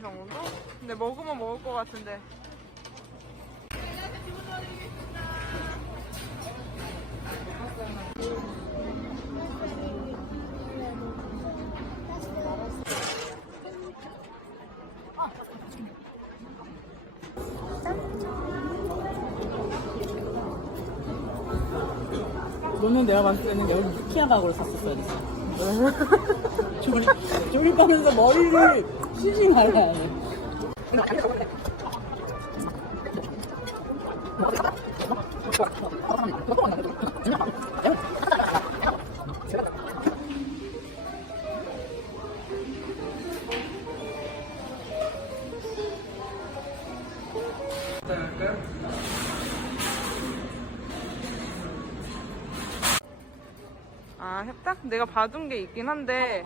정도? 근데 먹으면 먹을 것 같은데. 너는 내가 봤을 때는 여기 스키야 가구를 샀었어야 됐어. 쪼리, 쪼리 빠면서 머리를. 쉬지 말아야 돼. 아, 협탁? 내가 봐준 게 있긴 한데.